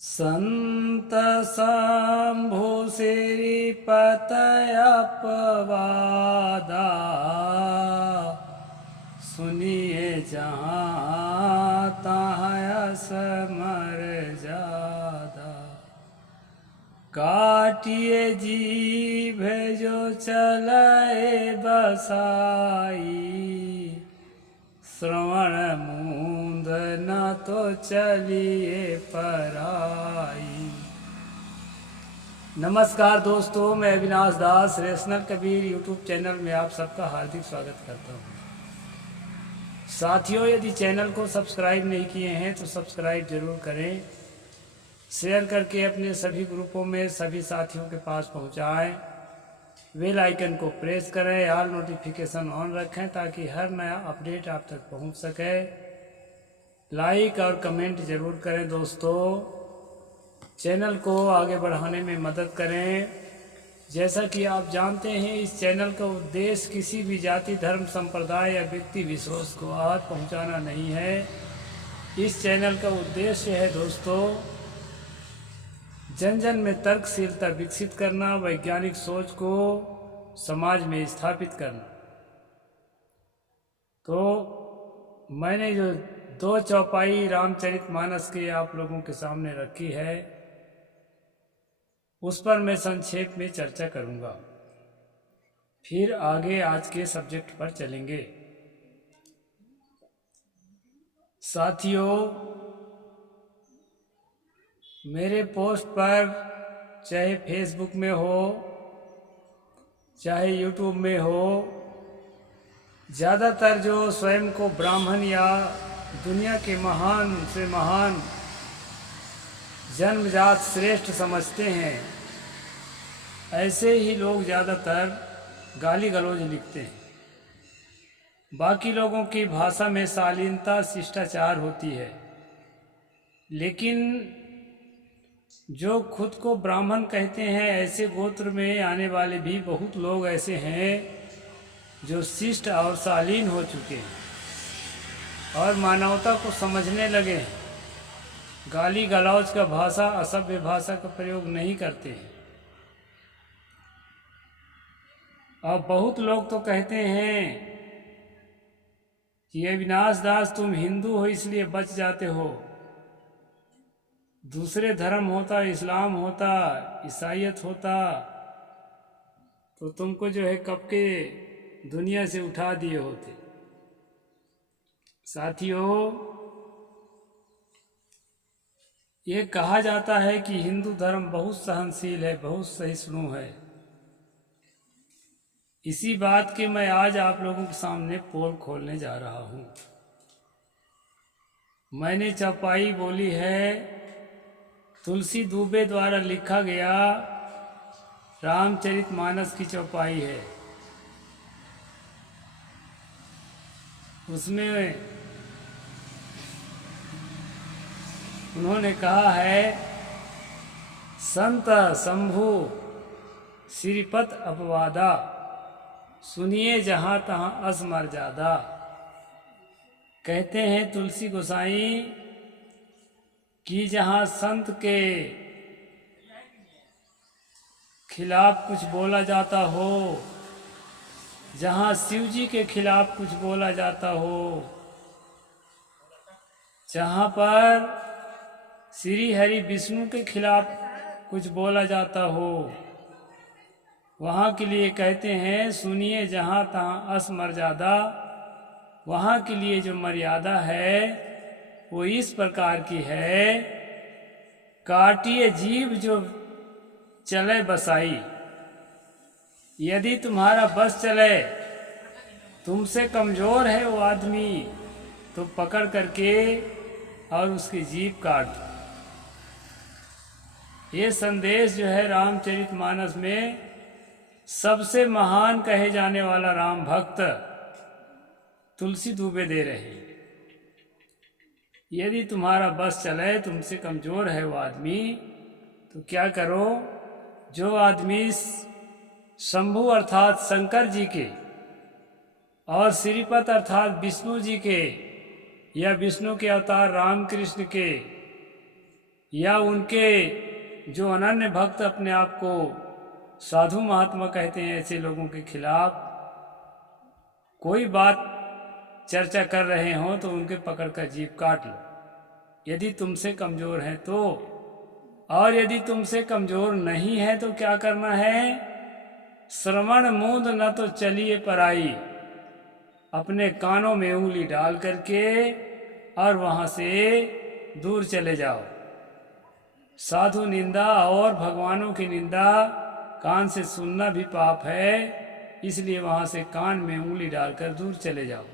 संत शंभु श्रीपत अपवादा, सुनिए जहाँ तहाँ असमर जादा। काटिए जीभ जो चले बसाई, श्रवण मूंद न तो चलिए पराई। नमस्कार दोस्तों, मैं अविनाश दास रेशनल कबीर यूट्यूब चैनल में आप सबका हार्दिक स्वागत करता हूँ। साथियों, यदि चैनल को सब्सक्राइब नहीं किए हैं तो सब्सक्राइब जरूर करें, शेयर करके अपने सभी ग्रुपों में सभी साथियों के पास पहुँचाएँ। बेल आइकन को प्रेस करें, ऑल नोटिफिकेशन ऑन रखें ताकि हर नया अपडेट आप तक पहुंच सके। लाइक और कमेंट जरूर करें दोस्तों, चैनल को आगे बढ़ाने में मदद करें। जैसा कि आप जानते हैं, इस चैनल का उद्देश्य किसी भी जाति, धर्म, संप्रदाय या व्यक्ति विशेष को आहत पहुंचाना नहीं है। इस चैनल का उद्देश्य है दोस्तों, जन जन में तर्कशीलता विकसित करना, वैज्ञानिक सोच को समाज में स्थापित करना। तो मैंने जो 2 चौपाई रामचरितमानस की आप लोगों के सामने रखी है, उस पर मैं संक्षेप में चर्चा करूंगा, फिर आगे आज के सब्जेक्ट पर चलेंगे। साथियों, मेरे पोस्ट पर चाहे फेसबुक में हो चाहे यूट्यूब में हो, ज़्यादातर जो स्वयं को ब्राह्मण या दुनिया के महान से महान जन्मजात श्रेष्ठ समझते हैं, ऐसे ही लोग ज़्यादातर गाली गलौज लिखते हैं। बाकी लोगों की भाषा में शालीनता, शिष्टाचार होती है, लेकिन जो खुद को ब्राह्मण कहते हैं, ऐसे गोत्र में आने वाले भी बहुत लोग ऐसे हैं जो शिष्ट और शालीन हो चुके हैं और मानवता को समझने लगे हैं। गाली गलौज का भाषा, असभ्य भाषा का प्रयोग नहीं करते हैं। और बहुत लोग तो कहते हैं कि अविनाश दास, तुम हिंदू हो इसलिए बच जाते हो, दूसरे धर्म होता, इस्लाम होता, ईसाईयत होता, तो तुमको जो है कब के दुनिया से उठा दिए होते। साथियों, ये कहा जाता है कि हिंदू धर्म बहुत सहनशील है, बहुत सहिष्णु है। इसी बात के मैं आज आप लोगों के सामने पोल खोलने जा रहा हूं। मैंने चौपाई बोली है, तुलसी दुबे द्वारा लिखा गया रामचरितमानस की चौपाई है। उसमें उन्होंने कहा है, संत शंभु श्रीपत अपवादा, सुनिए जहाँ तहाँ असमर्यादा। कहते हैं तुलसी गोसाई कि जहाँ संत के खिलाफ कुछ बोला जाता हो, जहाँ शिव जी के खिलाफ कुछ बोला जाता हो, जहाँ पर श्री हरि विष्णु के खिलाफ कुछ बोला जाता हो, वहाँ के लिए कहते हैं सुनिए जहाँ तहाँ असमर्यादा। वहाँ के लिए जो मर्यादा है वो इस प्रकार की है, काटिए जीभ जो चले बसाई। यदि तुम्हारा बस चले, तुमसे कमजोर है वो आदमी, तो पकड़ करके और उसकी जीभ काट दो। ये संदेश जो है रामचरितमानस में सबसे महान कहे जाने वाला राम भक्त तुलसी दुबे दे रहे हैं। यदि तुम्हारा बस चले, तुमसे कमजोर है वो आदमी, तो क्या करो, जो आदमी शंभु अर्थात शंकर जी के और श्रीपत अर्थात विष्णु जी के या विष्णु के अवतार रामकृष्ण के या उनके जो अनन्य भक्त अपने आप को साधु महात्मा कहते हैं, ऐसे लोगों के खिलाफ कोई बात चर्चा कर रहे हों तो उनके पकड़ कर जीभ काट लो, यदि तुमसे कमज़ोर हैं तो। और यदि तुमसे कमज़ोर नहीं है तो क्या करना है? श्रवण मूंद न तो चलिए पराई, अपने कानों में उंगली डाल करके और वहाँ से दूर चले जाओ। साधु निंदा और भगवानों की निंदा कान से सुनना भी पाप है, इसलिए वहाँ से कान में उंगली डालकर दूर चले जाओ।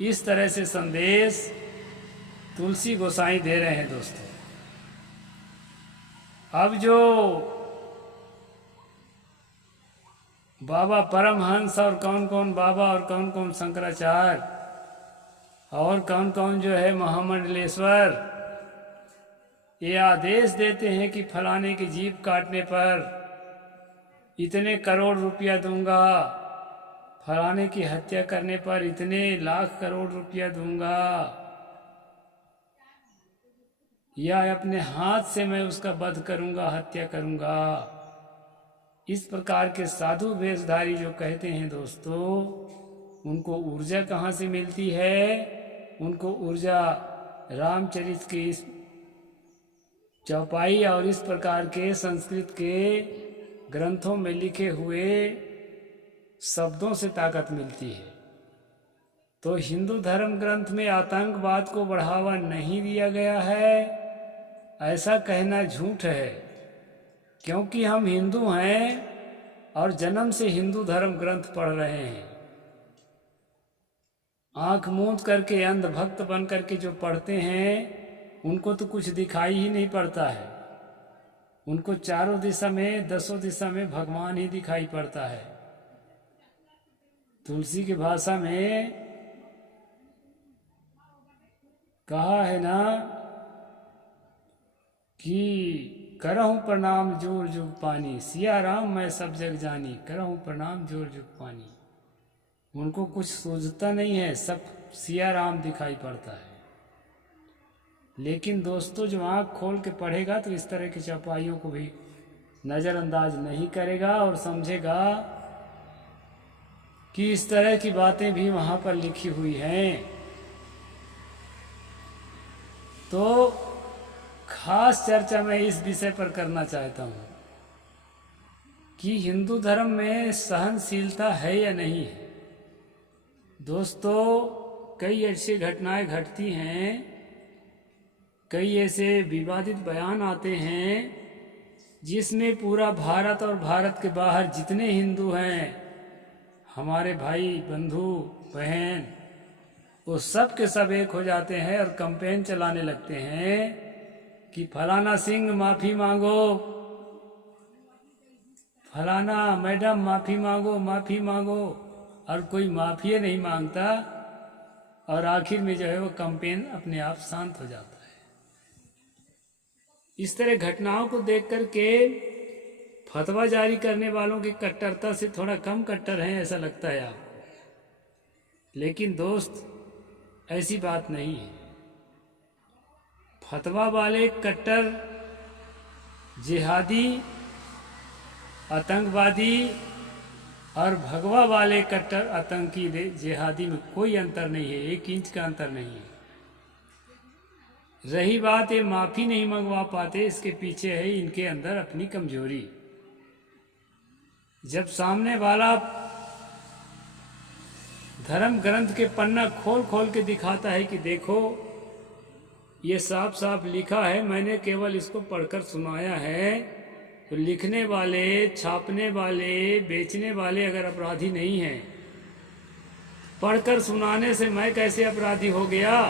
इस तरह से संदेश तुलसी गोसाई दे रहे हैं दोस्तों। अब जो बाबा परमहंस और कौन कौन बाबा और कौन कौन शंकराचार्य और कौन कौन जो है महामंडलेश्वर, ये आदेश देते हैं कि फलाने की जीभ काटने पर इतने करोड़ रुपया दूंगा, फलाने की हत्या करने पर इतने लाख करोड़ रुपया दूंगा, या अपने हाथ से मैं उसका वध करूंगा, हत्या करूंगा। इस प्रकार के साधु वेशधारी जो कहते हैं दोस्तों, उनको ऊर्जा कहाँ से मिलती है? उनको ऊर्जा रामचरित की इस चौपाई और इस प्रकार के संस्कृत के ग्रंथों में लिखे हुए शब्दों से ताकत मिलती है। तो हिंदू धर्म ग्रंथ में आतंकवाद को बढ़ावा नहीं दिया गया है, ऐसा कहना झूठ है, क्योंकि हम हिंदू हैं और जन्म से हिंदू धर्म ग्रंथ पढ़ रहे हैं। आंख मूंद करके अंध भक्त बन करके जो पढ़ते हैं उनको तो कुछ दिखाई ही नहीं पड़ता है। उनको चारों दिशा में, दसों दिशा में भगवान ही दिखाई पड़ता है। तुलसी की भाषा में कहा है ना कि करहूँ प्रणाम जोर जुग पानी, सिया राम मैं सब जग जानी, करहूँ प्रणाम जोर जुग पानी। उनको कुछ सूझता नहीं है, सब सिया राम दिखाई पड़ता है। लेकिन दोस्तों जो आँख खोल के पढ़ेगा तो इस तरह की चौपाइयों को भी नज़रअंदाज नहीं करेगा और समझेगा कि इस तरह की बातें भी वहाँ पर लिखी हुई हैं। तो खास चर्चा मैं इस विषय पर करना चाहता हूँ कि हिंदू धर्म में सहनशीलता है या नहीं है। दोस्तों कई ऐसी घटनाएं घटती हैं, कई ऐसे विवादित बयान आते हैं जिसमें पूरा भारत और भारत के बाहर जितने हिंदू हैं, हमारे भाई बंधु बहन, वो सब के सब एक हो जाते हैं और कैंपेन चलाने लगते हैं कि फलाना सिंह माफ़ी मांगो, फलाना मैडम माफ़ी मांगो, माफ़ी मांगो, और कोई माफ़ी नहीं मांगता और आखिर में जो है वो कैंपेन अपने आप शांत हो जाता है। इस तरह घटनाओं को देख कर के फतवा जारी करने वालों की कट्टरता से थोड़ा कम कट्टर हैं ऐसा लगता है आपको, लेकिन दोस्त ऐसी बात नहीं है। फतवा वाले कट्टर जिहादी, आतंकवादी और भगवा वाले कट्टर आतंकी जिहादी में कोई अंतर नहीं है, 1 इंच का अंतर नहीं है। रही बात ये माफ़ी नहीं मंगवा पाते, इसके पीछे है इनके अंदर अपनी कमजोरी। जब सामने वाला धर्म ग्रंथ के पन्ना खोल खोल के दिखाता है कि देखो ये साफ साफ लिखा है, मैंने केवल इसको पढ़कर सुनाया है, तो लिखने वाले, छापने वाले, बेचने वाले अगर अपराधी नहीं हैं, पढ़कर सुनाने से मैं कैसे अपराधी हो गया,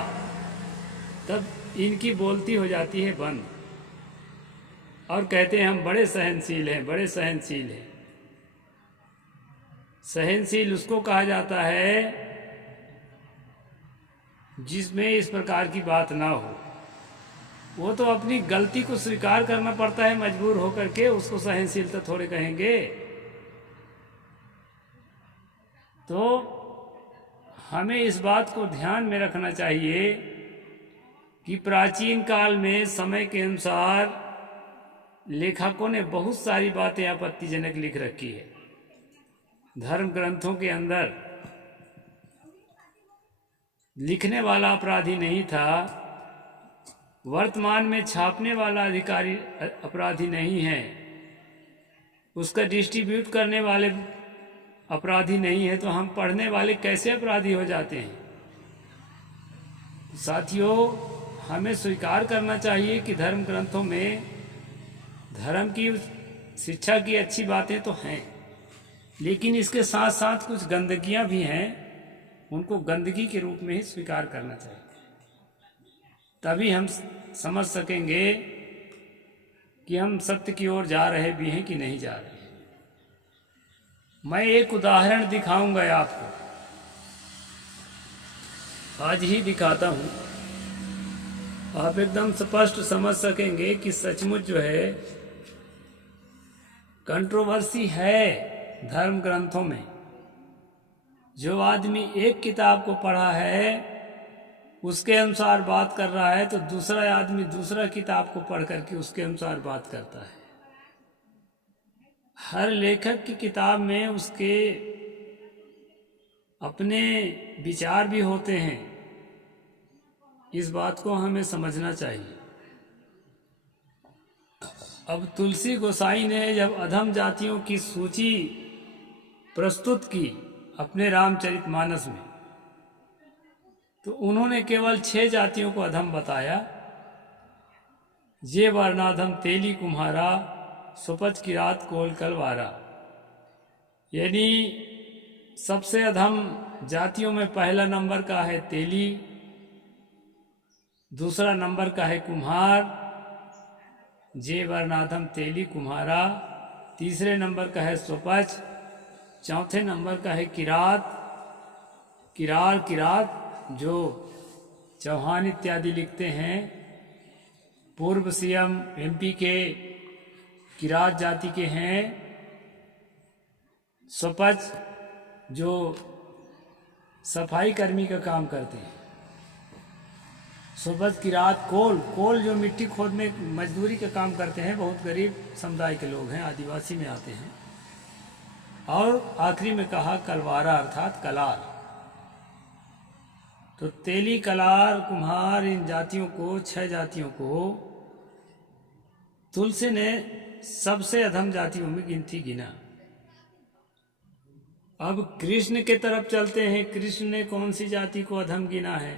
तब इनकी बोलती हो जाती है बंद और कहते हैं हम बड़े सहनशील हैं, बड़े सहनशील हैं। सहनशील उसको कहा जाता है जिसमें इस प्रकार की बात ना हो। वो तो अपनी गलती को स्वीकार करना पड़ता है मजबूर होकर के, उसको सहनशीलता थोड़े कहेंगे। तो हमें इस बात को ध्यान में रखना चाहिए कि प्राचीन काल में समय के अनुसार लेखकों ने बहुत सारी बातें आपत्तिजनक लिख रखी है। धर्म ग्रंथों के अंदर लिखने वाला अपराधी नहीं था, वर्तमान में छापने वाला अधिकारी अपराधी नहीं है, उसका डिस्ट्रीब्यूट करने वाले अपराधी नहीं है, तो हम पढ़ने वाले कैसे अपराधी हो जाते हैं? साथियों, हमें स्वीकार करना चाहिए कि धर्म ग्रंथों में धर्म की शिक्षा की अच्छी बातें तो हैं, लेकिन इसके साथ साथ कुछ गंदगियां भी हैं, उनको गंदगी के रूप में ही स्वीकार करना चाहिए। तभी हम समझ सकेंगे कि हम सत्य की ओर जा रहे भी हैं कि नहीं जा रहे। मैं एक उदाहरण दिखाऊंगा आपको, आज ही दिखाता हूं, आप एकदम स्पष्ट समझ सकेंगे कि सचमुच जो है कंट्रोवर्सी है धर्म ग्रंथों में। जो आदमी एक किताब को पढ़ा है उसके अनुसार बात कर रहा है, तो दूसरा आदमी दूसरा किताब को पढ़ करके उसके अनुसार बात करता है। हर लेखक की किताब में उसके अपने विचार भी होते हैं, इस बात को हमें समझना चाहिए। अब तुलसी गोसाई ने जब अधम जातियों की सूची प्रस्तुत की अपने रामचरितमानस में, तो उन्होंने केवल 6 जातियों को अधम बताया। जे वर्णाधम तेली कुम्हारा, सुपच किरात कोल कलवारा। यानी सबसे अधम जातियों में पहला नंबर का है तेली, दूसरा नंबर का है कुम्हार, जे वर्णाधम तेली कुम्हारा, तीसरे नंबर का है सुपच, चौथे नंबर का है किरात, किरात जो चौहान इत्यादि लिखते हैं। पूर्व सीएम एमपी के किरात जाति के हैं। सुपच जो सफाई कर्मी का काम करते हैं। सुपच किरात कोल जो मिट्टी खोदने मजदूरी का काम करते हैं, बहुत गरीब समुदाय के लोग हैं, आदिवासी में आते हैं। और आखिरी में कहा कलवारा अर्थात कलार। तो तेली, कलार, कुम्हार, इन जातियों को 6 जातियों को तुलसी ने सबसे अधम जातियों में गिनती गिना। अब कृष्ण के तरफ चलते हैं। कृष्ण ने कौन सी जाति को अधम गिना है?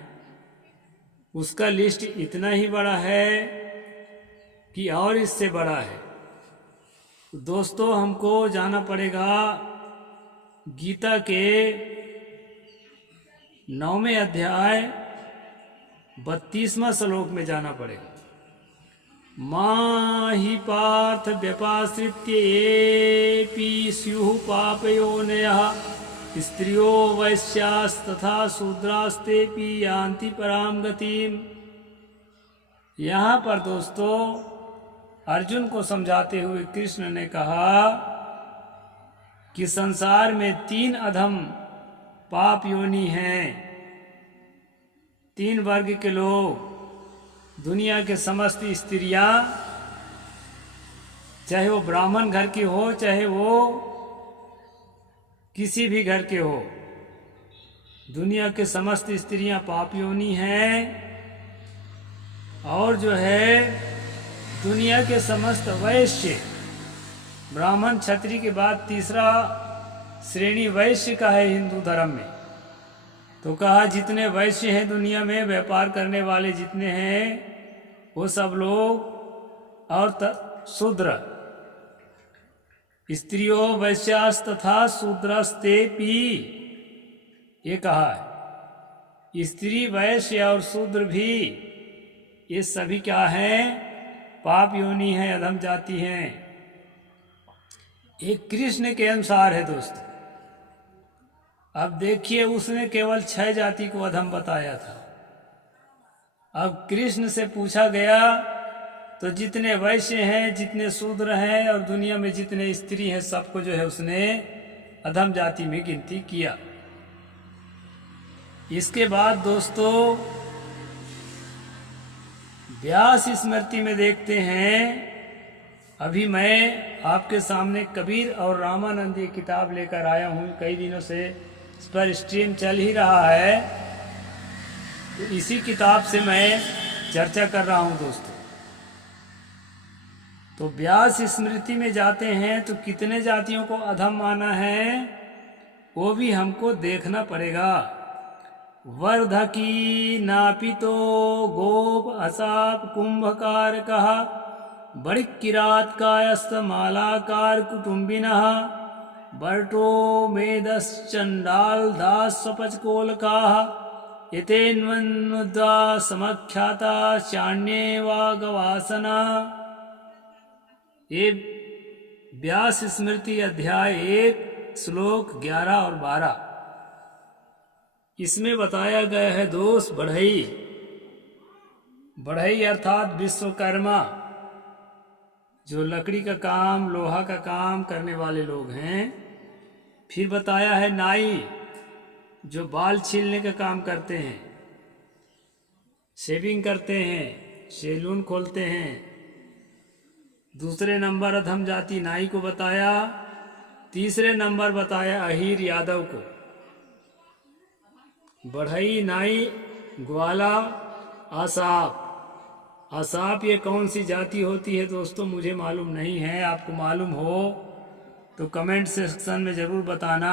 उसका लिस्ट इतना ही बड़ा है कि और इससे बड़ा है। दोस्तों, हमको जाना पड़ेगा गीता के 9वें अध्याय 32वां श्लोक में जाना पड़ेगा। माहि पार्थ व्यपाश्रित्य येऽपि स्युः पापयोनयः स्त्रियो वैश्यास्तथा शूद्रास्तेऽपि यान्ति परां गतिम्। यहाँ पर दोस्तों अर्जुन को समझाते हुए कृष्ण ने कहा कि संसार में 3 अधम पाप योनि हैं। 3 वर्ग के लोग, दुनिया के समस्त स्त्रियां, चाहे वो ब्राह्मण घर की हो, चाहे वो किसी भी घर के हो, दुनिया के समस्त स्त्रियां पाप योनि हैं। और जो है दुनिया के समस्त वैश्य, ब्राह्मण क्षत्रिय के बाद तीसरा श्रेणी वैश्य का है हिंदू धर्म में। तो कहा जितने वैश्य हैं दुनिया में, व्यापार करने वाले जितने हैं, वो सब लोग, और शूद्र, स्त्रियों वैश्यास तथा शूद्रस्तेऽपि, ये कहा है। स्त्री, वैश्य और शूद्र भी, ये सभी क्या हैं? पाप योनि है, अधम जाति हैं। एक कृष्ण के अनुसार है दोस्तों। अब देखिए, उसने केवल 6 जाति को अधम बताया था। अब कृष्ण से पूछा गया तो जितने वैश्य हैं, जितने शूद्र हैं और दुनिया में जितने स्त्री हैं, सबको जो है उसने अधम जाति में गिनती किया। इसके बाद दोस्तों व्यास स्मृति में देखते हैं, अभी मैं आपके सामने कबीर और रामानंद की किताब लेकर आया हूँ। कई दिनों से इस पर स्ट्रीम चल ही रहा है, तो इसी किताब से मैं चर्चा कर रहा हूँ दोस्तों। तो व्यास स्मृति में जाते हैं तो कितने जातियों को अधम माना है वो भी हमको देखना पड़ेगा। वर्धकी नापितो गोप असाप कुंभकार कहा, बड़ि किरात कायस्त मालाकार कुटुंबिनः, बर्टो मेदस चंडाल दास स्वपच कोलकाः, यतेन्वन्मुद्रा समख्याता चाण्ये वा गवासना। ये व्यास स्मृति अध्याय 1 श्लोक 11 और 12, इसमें बताया गया है दोस्त बढ़ई। बढ़ई अर्थात विश्वकर्मा, जो लकड़ी का काम, लोहा का काम करने वाले लोग हैं। फिर बताया है नाई, जो बाल छीलने का काम करते हैं, शेविंग करते हैं, सैलून खोलते हैं। दूसरे नंबर अधम जाति नाई को बताया। तीसरे नंबर बताया अहीर यादव को। बढ़ई, नाई, ग्वाला, आसाप। आसाप ये कौन सी जाति होती है दोस्तों, मुझे मालूम नहीं है। आपको मालूम हो तो कमेंट सेक्शन में ज़रूर बताना।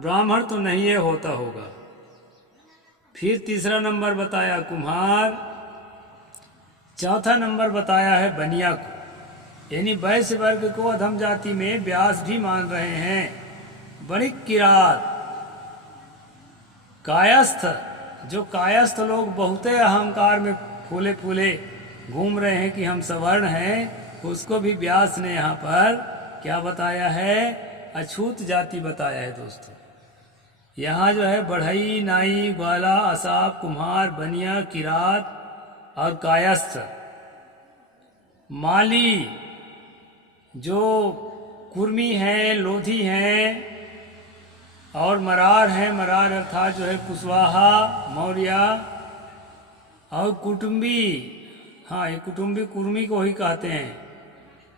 ब्राह्मण तो नहीं ये होता होगा। फिर तीसरा नंबर बताया कुम्हार। चौथा नंबर बताया है बनिया को, यानी वैश्य वर्ग को अधम जाति में व्यास भी मान रहे हैं। बड़ी किरात, कायस्थ, जो कायस्थ लोग बहुते अहंकार में फूले फूले घूम रहे हैं कि हम सवर्ण हैं, उसको भी व्यास ने यहाँ पर क्या बताया है, अछूत जाति बताया है दोस्तों। यहाँ जो है बढ़ई, नाई, ग्वाला, असाप, कुम्हार, बनिया, किरात और कायस्थ। माली, जो कुर्मी हैं, लोधी हैं और मरार हैं। मरार अर्थात जो है कुशवाहा, मौर्य और कुटुंबी। हाँ, ये कुटुंबी कुर्मी को ही कहते हैं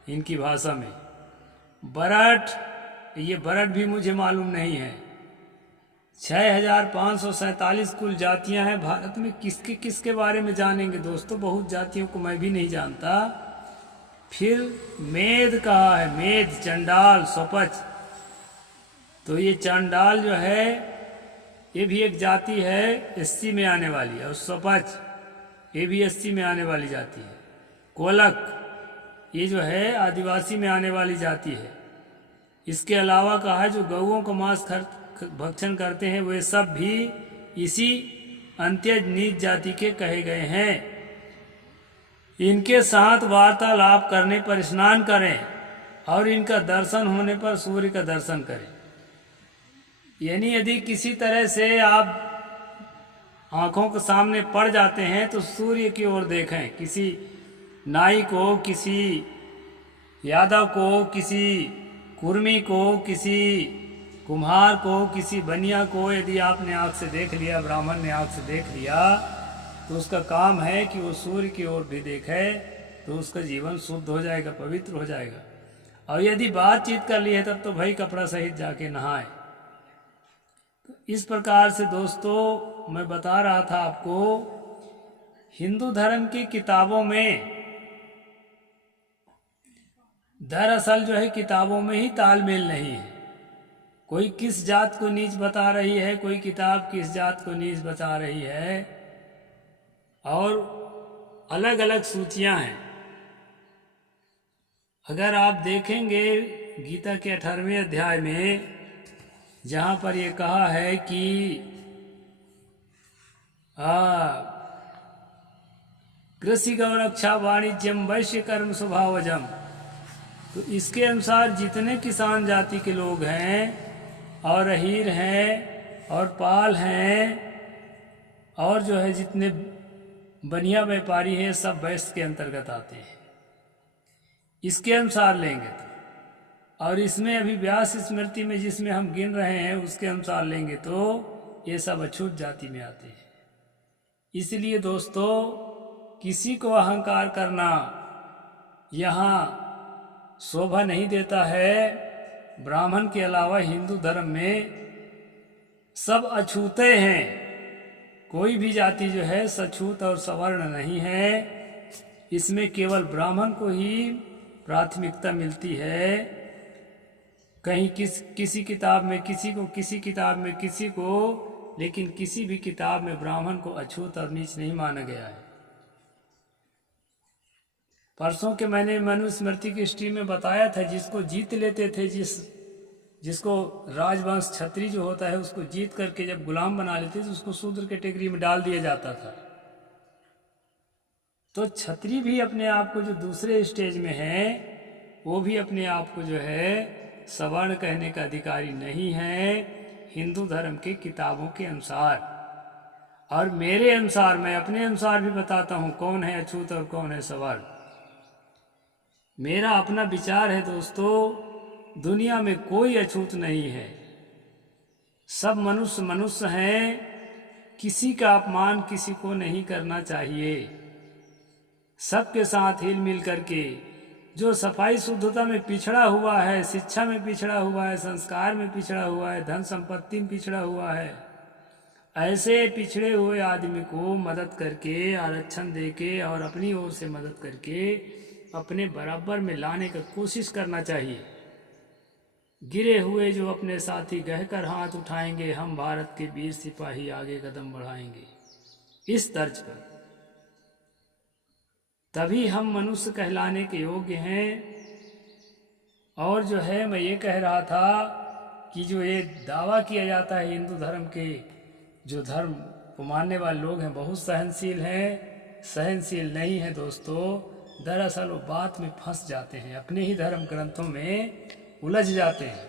इनकी भाषा में। बरट, ये बरट भी मुझे मालूम नहीं है। 6547 कुल जातियां हैं भारत में। किसके किसके बारे में जानेंगे दोस्तों, बहुत जातियों को मैं भी नहीं जानता। फिर मेद कहा है, मेद, चंडाल, स्वपच। तो ये चंडाल जो है ये भी एक जाति है, एससी में आने वाली है। और स्वपच ये भी एससी में आने वाली जाति है। कोलक, ये जो है आदिवासी में आने वाली जाति है। इसके अलावा कहा है जो गौओं का मांस भक्षण करते हैं वे सब भी इसी अंत्यज नीच जाति के कहे गए हैं। इनके साथ वार्तालाप करने पर स्नान करें और इनका दर्शन होने पर सूर्य का दर्शन करें। यानी यदि किसी तरह से आप आंखों के सामने पड़ जाते हैं तो सूर्य की ओर देखें। किसी नाई को, किसी यादव को, किसी कुर्मी को, किसी कुम्हार को, किसी बनिया को यदि आपने आँख से देख लिया, ब्राह्मण ने आँख से देख लिया, तो उसका काम है कि वो सूर्य की ओर भी देखे, तो उसका जीवन शुद्ध हो जाएगा, पवित्र हो जाएगा। और यदि बातचीत कर ली है तब तो भाई कपड़ा सहित जाके नहाए। तो इस प्रकार से दोस्तों मैं बता रहा था आपको, हिंदू धर्म की किताबों में दरअसल जो है किताबों में ही तालमेल नहीं है। कोई किस जात को नीच बता रही है, कोई किताब किस जात को नीच बता रही है, और अलग अलग सूचियां हैं। अगर आप देखेंगे गीता के 18वें अध्याय में, जहाँ पर ये कहा है कि कृषि गौरक्षा वाणिज्यम वैश्य कर्म स्वभावजम, तो इसके अनुसार जितने किसान जाति के लोग हैं और अहीर हैं और पाल हैं और जो है जितने बनिया व्यापारी हैं, सब वैश्य के अंतर्गत आते हैं। इसके अनुसार लेंगे तो, और इसमें अभी व्यास स्मृति में जिसमें हम गिन रहे हैं उसके अनुसार लेंगे तो ये सब अछूत जाति में आते हैं। इसलिए दोस्तों किसी को अहंकार करना यहाँ शोभा नहीं देता है। ब्राह्मण के अलावा हिंदू धर्म में सब अछूते हैं, कोई भी जाति जो है सछूत और सवर्ण नहीं है। इसमें केवल ब्राह्मण को ही प्राथमिकता मिलती है। कहीं किसी किताब में किसी को, किसी किताब में किसी को, लेकिन किसी भी किताब में ब्राह्मण को अछूत और नीच नहीं माना गया है। परसों के मैंने मनुस्मृति की स्ट्रीम में बताया था, जिसको जीत लेते थे, जिसको राजवंश क्षत्रिय जो होता है उसको जीत करके जब गुलाम बना लेते थे उसको शूद्र कैटेगरी में डाल दिया जाता था। तो क्षत्रिय भी अपने आप को जो दूसरे स्टेज में है वो भी अपने आप को जो है सवर्ण कहने का अधिकारी नहीं है हिंदू धर्म के किताबों के अनुसार। और मेरे अनुसार, मैं अपने अनुसार भी बताता हूँ कौन है अछूत और कौन है सवर्ण। मेरा अपना विचार है दोस्तों, दुनिया में कोई अछूत नहीं है, सब मनुष्य मनुष्य हैं। किसी का अपमान किसी को नहीं करना चाहिए। सबके साथ हिल मिल करके, जो सफाई शुद्धता में पिछड़ा हुआ है, शिक्षा में पिछड़ा हुआ है, संस्कार में पिछड़ा हुआ है, धन संपत्ति में पिछड़ा हुआ है, ऐसे पिछड़े हुए आदमी को मदद करके, आरक्षण देके और अपनी ओर से मदद करके अपने बराबर में लाने का कोशिश करना चाहिए। गिरे हुए जो अपने साथी कहकर हाथ उठाएंगे, हम भारत के वीर सिपाही आगे कदम बढ़ाएंगे, इस तर्ज पर, तभी हम मनुष्य कहलाने के योग्य हैं। और जो है मैं ये कह रहा था कि जो ये दावा किया जाता है हिंदू धर्म के जो धर्म को मानने वाले लोग हैं बहुत सहनशील हैं, सहनशील नहीं है दोस्तों। दरअसल वो बात में फंस जाते हैं, अपने ही धर्म ग्रंथों में उलझ जाते हैं।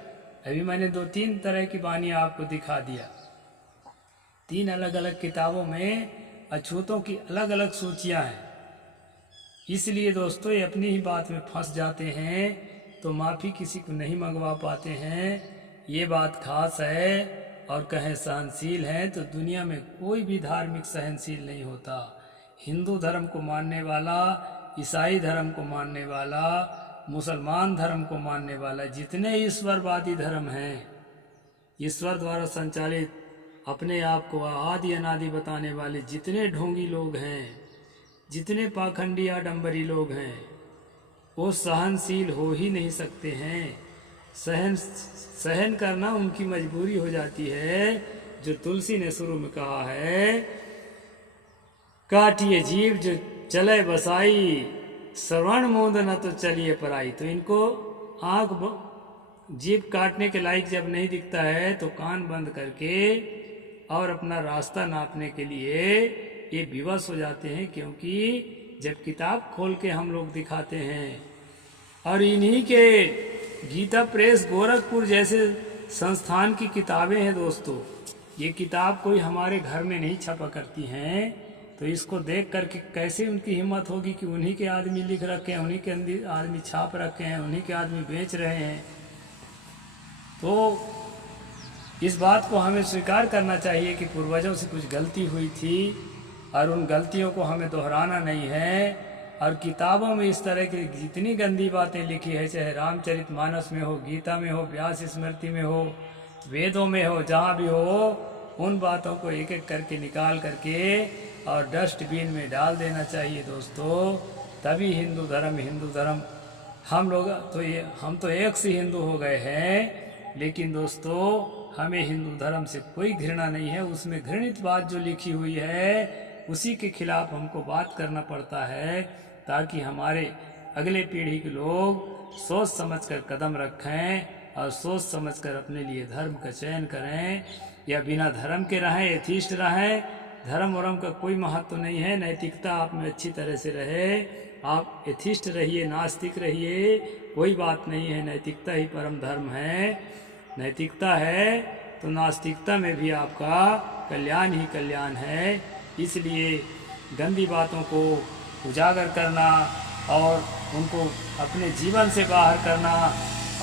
अभी मैंने 2-3 तरह की वाणी आपको दिखा दिया। 3 अलग अलग किताबों में अछूतों की अलग अलग सूचियां हैं। इसलिए दोस्तों ये अपनी ही बात में फंस जाते हैं, तो माफ़ी किसी को नहीं मंगवा पाते हैं। ये बात खास है। और कहें सहनशील हैं, तो दुनिया में कोई भी धार्मिक सहनशील नहीं होता। हिंदू धर्म को मानने वाला, ईसाई धर्म को मानने वाला, मुसलमान धर्म को मानने वाला, जितने ईश्वरवादी धर्म हैं, ईश्वर द्वारा संचालित अपने आप को आदि अनादि बताने वाले जितने ढोंगी लोग हैं, जितने पाखंडी आडंबरी लोग हैं, वो सहनशील हो ही नहीं सकते हैं। सहन करना उनकी मजबूरी हो जाती है। जो तुलसी ने शुरू में कहा है, काटिए जीव जो चले बसाई, श्रवण मूंद न तो चलिए पराई। तो इनको आँख जीभ काटने के लायक जब नहीं दिखता है तो कान बंद करके और अपना रास्ता नापने के लिए ये विवश हो जाते हैं। क्योंकि जब किताब खोल के हम लोग दिखाते हैं, और इन्हीं के गीता प्रेस गोरखपुर जैसे संस्थान की किताबें हैं दोस्तों, ये किताब कोई हमारे घर में नहीं छपा करती हैं। तो इसको देख करके कैसे उनकी हिम्मत होगी कि उन्हीं के आदमी लिख रखे हैं, उन्हीं के आदमी छाप रखे हैं, उन्हीं के आदमी बेच रहे हैं। तो इस बात को हमें स्वीकार करना चाहिए कि पूर्वजों से कुछ गलती हुई थी और उन गलतियों को हमें दोहराना नहीं है। और किताबों में इस तरह की जितनी गंदी बातें लिखी है, चाहे रामचरितमानस में हो, गीता में हो, व्यास स्मृति में हो, वेदों में हो, जहाँ भी हो, उन बातों को एक एक करके निकाल करके और डस्टबिन में डाल देना चाहिए दोस्तों। तभी हिंदू धर्म हम तो एक से हिंदू हो गए हैं। लेकिन दोस्तों हमें हिंदू धर्म से कोई घृणा नहीं है। उसमें घृणित बात जो लिखी हुई है उसी के खिलाफ हमको बात करना पड़ता है, ताकि हमारे अगले पीढ़ी के लोग सोच समझकर कदम रखें और सोच समझकर अपने लिए धर्म का चयन करें, या बिना धर्म के रहें, एथिस्ट रहें। धर्म वरम का कोई महत्व नहीं है। नैतिकता आप में अच्छी तरह से रहे, आप एथिस्ट रहिए, नास्तिक रहिए, कोई बात नहीं है। नैतिकता ही परम धर्म है। नैतिकता है तो नास्तिकता में भी आपका कल्याण ही कल्याण है। इसलिए गंदी बातों को उजागर करना और उनको अपने जीवन से बाहर करना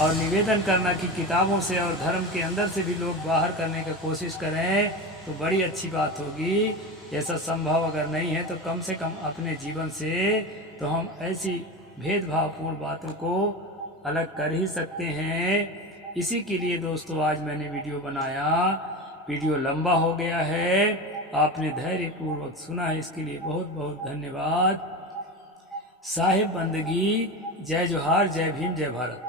और निवेदन करना कि किताबों से और धर्म के अंदर से भी लोग बाहर करने का कोशिश करें, तो बड़ी अच्छी बात होगी। ऐसा संभव अगर नहीं है तो कम से कम अपने जीवन से तो हम ऐसी भेदभावपूर्ण बातों को अलग कर ही सकते हैं। इसी के लिए दोस्तों आज मैंने वीडियो बनाया। वीडियो लंबा हो गया है, आपने धैर्यपूर्वक सुना है, इसके लिए बहुत बहुत धन्यवाद। साहिब बंदगी। जय जोहार, जय भीम, जय भारत।